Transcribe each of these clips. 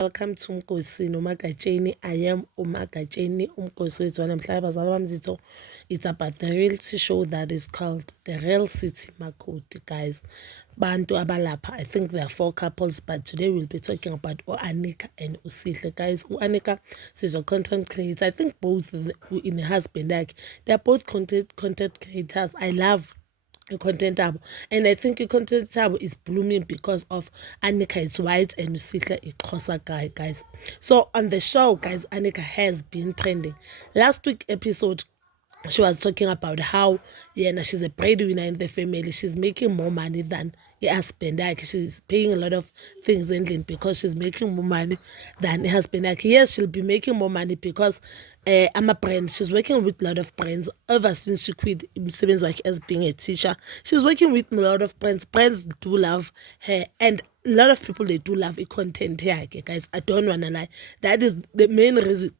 Welcome to Mkosi Nomagatsheni. I am Umagatsheni, Umkosi wethu namhlanje bazali bami zitho. It's about the reality show that is called The Real City Makoti, guys. Bantu abalapha. I think there are 4 couples, but today we'll be talking about Anika and Usihle, guys. Anika, she's a content creator. I think both in the husband, like they're both content creators. I love content tab, and I think content tab is blooming because of Anika is white and Usihle is Xhosa guy, guys. So on the show, guys, Anika has been trending. Last week episode, she was talking about how she's a breadwinner in the family. She's making more money than her husband. Like she's paying a lot of things ending because she's making more money than her husband. Like yes, she'll be making more money because I'm a brand. She's working with a lot of brands ever since she quit Simmons like as being a teacher. She's working with a lot of brands. Brands do love her, and a lot of people they do love her content here. Okay, guys, I don't wanna lie. That is the main reason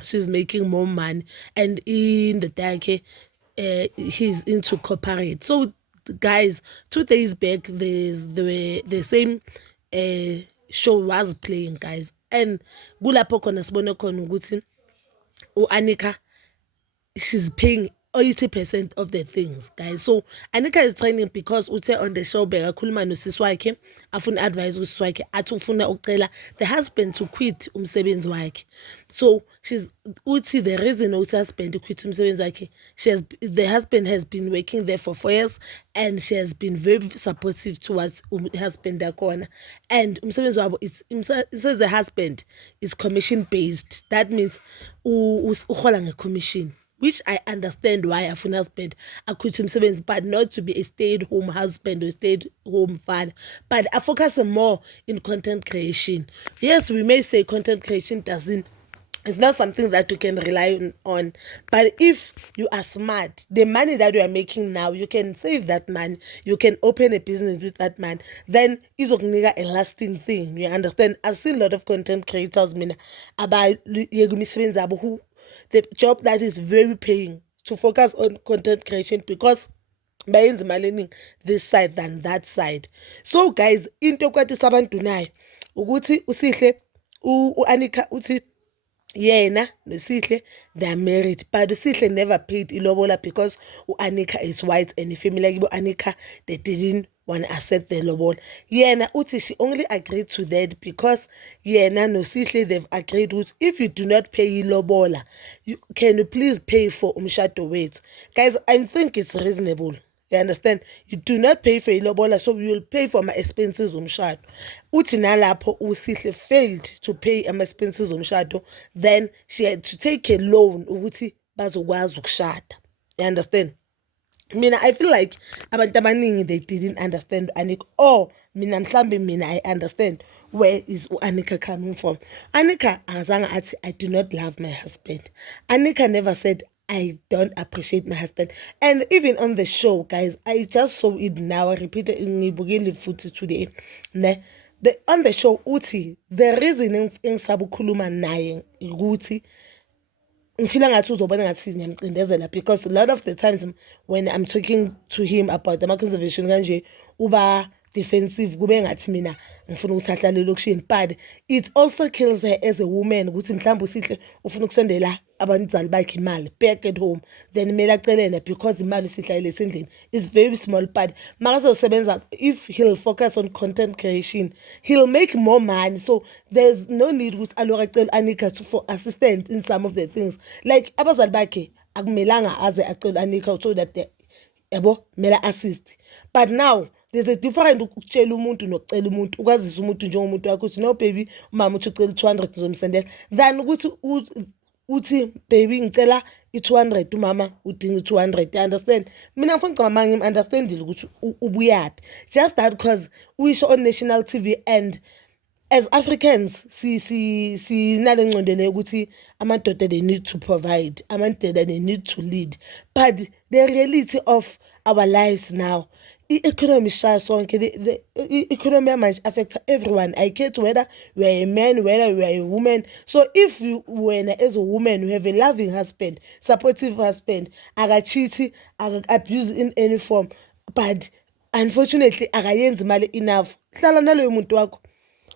she's making more money. And in the day, he's into corporate. So guys, 2 days back the same show was playing, guys, and kulapho khona sibone khona ukuthi uAnika, she's paying 80% of the things, guys. So Anika is training because uthe on the show bekakhuluma nosisi wakhe afuna advice kusisi wakhe athi ufuna ukucela the husband to quit umsebenzi wakhe. So she's uthi the reason ukuthi husband quit umsebenzi wakhe, the husband has been working there for 4 years and she has been very supportive towards husband akhona, and umsebenzi wabo is it says the husband is commission based. That means uhola nge-commission, which I understand why a full husband I quit umsebenzi, but not to be a stay-at-home husband or stay-at-home father, but I focus more in content creation. Yes, we may say content creation it's not something that you can rely on, but if you are smart, the money that you are making now, you can save that money, you can open a business with that money, then it's a lasting thing. You understand? I've seen a lot of content creators about who the job that is very paying to focus on content creation because bayenza imali eningi this side than that side. So guys, into kwathisa abantu nayo ukuthi Usihle uAnika uthi yena noSihle they are married, but Usihle never paid ilobola because uAnika is white and family like Anika they didn't want to accept the lobola. Yena uthi she only agreed to that because yena noSihle they've agreed with if you do not pay ilobola, can you please pay for umshado wethu. Guys, I think it's reasonable. You understand? You do not pay for ilobola, so you will pay for my expenses umshado. Uthi nalapho Usihle failed to pay ama expenses umshado, then she had to take a loan ukuthi bazokwazi ukushada. You understand? I feel like abantu abaningi they didn't understand Anika, or I understand where is Anika coming from. Anika azange athi I do not love my husband. Anika never said I don't appreciate my husband. And even on the show, guys, I just saw it now. I repeated ngibukele futhi today. On the show uthi the reason engisabukhuluma naye ukuthi ngifila ngathi uzobona ngathi ngiyamcindezela because a lot of the times when I'm talking to him about the conservation kanje uba defensive, kube ngathi mina ngifuna ukuthi ahlale elokishini, but it also kills her as a woman ukuthi mhlawumbe Usihle ufuna ukusendela abantwana bakhe imali back at home, then kumele acelene because imali Usihle ayilesendlini is very small. But makazosebenza, if he'll focus on content creation he'll make more money, so there's no need ukuthi aloku acele Anika for assistant in some of the things like abazali bakhe akumelanga aze acele Anika so that yabo mela assist. But now there's a different ukutshela umuntu nokucela umuntu, ukwazisa umuntu njengomuntu wakho ukuthi no baby umama uthi ucela 200 ngizomsendela than ukuthi uthi baby ngicela i200 umama udinga i200. You understand? Mina ngifuna ngicabanga ngim understandile ukuthi ubuyaphi, just that because uyisho on national TV, and as Africans sinale ngcondo le ukuthi amadoda they need to provide, amadoda they need to lead, but the reality of our lives now, economy shaya sonke, the economy manje affects everyone. I care whether you are a man, whether you are a woman. So if you wena as a woman you have a loving husband, supportive husband, akacheat, abuse in any form, but unfortunately akayenzi imali enough, hlala naloyo muntu wakho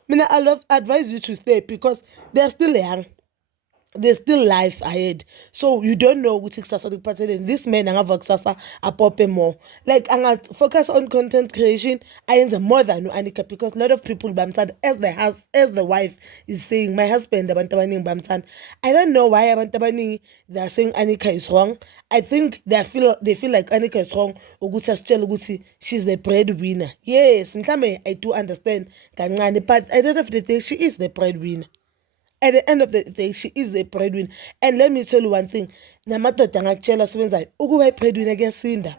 Mina, advise you to stay because they're still young. There's still life ahead, so you don't know which kusasa likuphatheleni. This man angava kusasa apope more, like anga focus on content creation ayenze more than Anika, because a lot of people bamthanda, as the wife is saying, my husband abantu abaningi bamthanda. I don't know why abantu abaningi they are saying Anika is wrong. I think they feel like Anika is wrong ukuthi asitshele ukuthi she's the breadwinner. Yes, mhlawumbe I do understand kancane, but at the end of the day she is the breadwinner. At the end of the day, she is a breadwinner. And let me tell you one thing. Namadoda angakutshela sebenzayo ukuba i-breadwinner kuyasinda.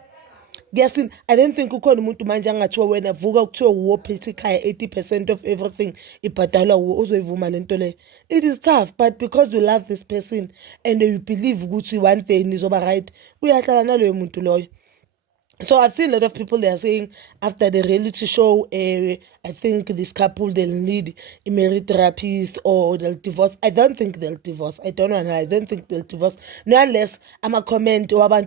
Kuyasinda. I don't think ukhona umuntu manje angathiwa wena vuka kuthiwa uwophethe ikhaya 80% of everything ibhadalwa uzoyivuma lento leyo. It is tough, but because you love this person and you believe ukuthi one day nizoba right, uyahlala naloyo muntu loyo. So I've seen a lot of people, they are saying after the reality show, I think this couple, they'll need a marriage therapist or they'll divorce. I don't think they'll divorce. I don't know. I don't think they'll divorce. No, unless I'm a comment or and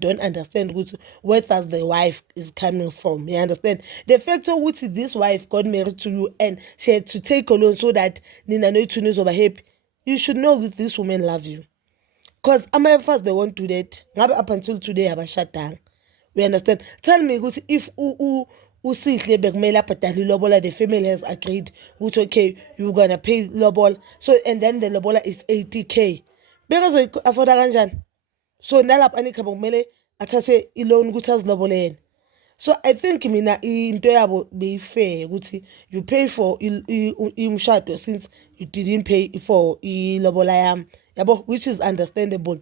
don't understand where does the wife is coming from. You understand? The fact of which this wife got married to you and she had to take a loan so that Nina no to news over happy. You should know that this woman loves you. Because first they won't do that. Up until today abashadanga. We understand. Tell me ukuthi if usihle bekumele abhadale ilobola, the family has agreed ukuthi okay, you're gonna pay lobola. So and then the lobola is 80k. Bekazoyi-afforda kanjani? So nalapho Anika bekumele athathe i-loan ukuthi azilobole yena. So I think mina into yabo beyifair ukuthi you pay for imshado since you didn't pay for ilobola yami. Yabo, which is understandable.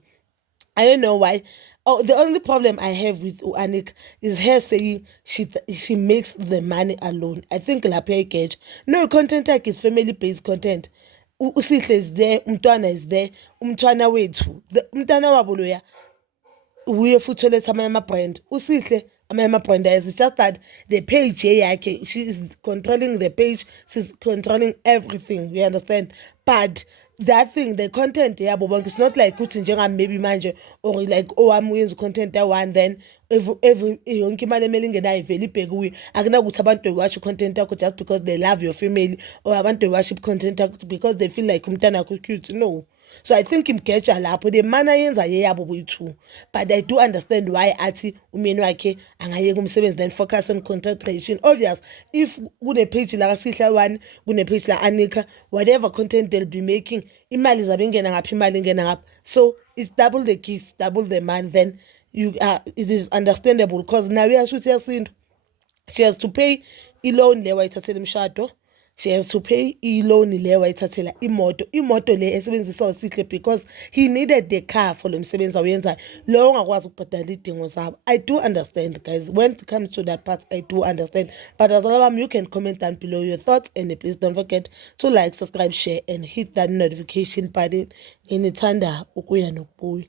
I don't know why. Oh, the only problem I have with Anika is her saying she makes the money alone. I think lapha iyagage. No, content yakhe is family based content. Usihle is there, umntwana is there, umntwana wethu. Umntwana wabo loya uye futhi oletha amanye ama-brand. Usihle amanye ama-brand ayezi. It's just that the page yakhe, she is controlling the page, she's controlling everything, you understand? But that thing, the content yabo bonke, it's not like ukuthi njengami maybe manje or like owami uyenza content ya-one then every yonke imali emele ingenayo ivele ibheke kuyo. Akunakuthi abantu bewash content yakho just because they love your family or abantu bewash content yakho because they feel like umntana wakho cute. No. So I think imgeja lapho the mana yenza yeyabo boyi-two, but I do understand why athi umyeni wakhe angayeka umsebenzi then focus on content creation. Obvious, if kune-page la kaSihle one, kune-page la Anika, whatever content they'll be making, imali zabe ingena ngaphi, imali ingena ngaphi. So it's double the kiss, double the man. Then it is understandable because now uyasho ukuthi yasinda. She has to pay i-loan le wayithathela imshado. She has to pay i-loan le wayithathela imoto le esebenziswa uSihle because he needed the car for lo msebenzi awenzayo lo ongakwazi ukubhadala idingo zabo. I do understand, guys. When it comes to that part, I do understand. But as alabam, you can comment down below your thoughts and please don't forget to like, subscribe, share and hit that notification button. Ngithanda ukuya nokubuya.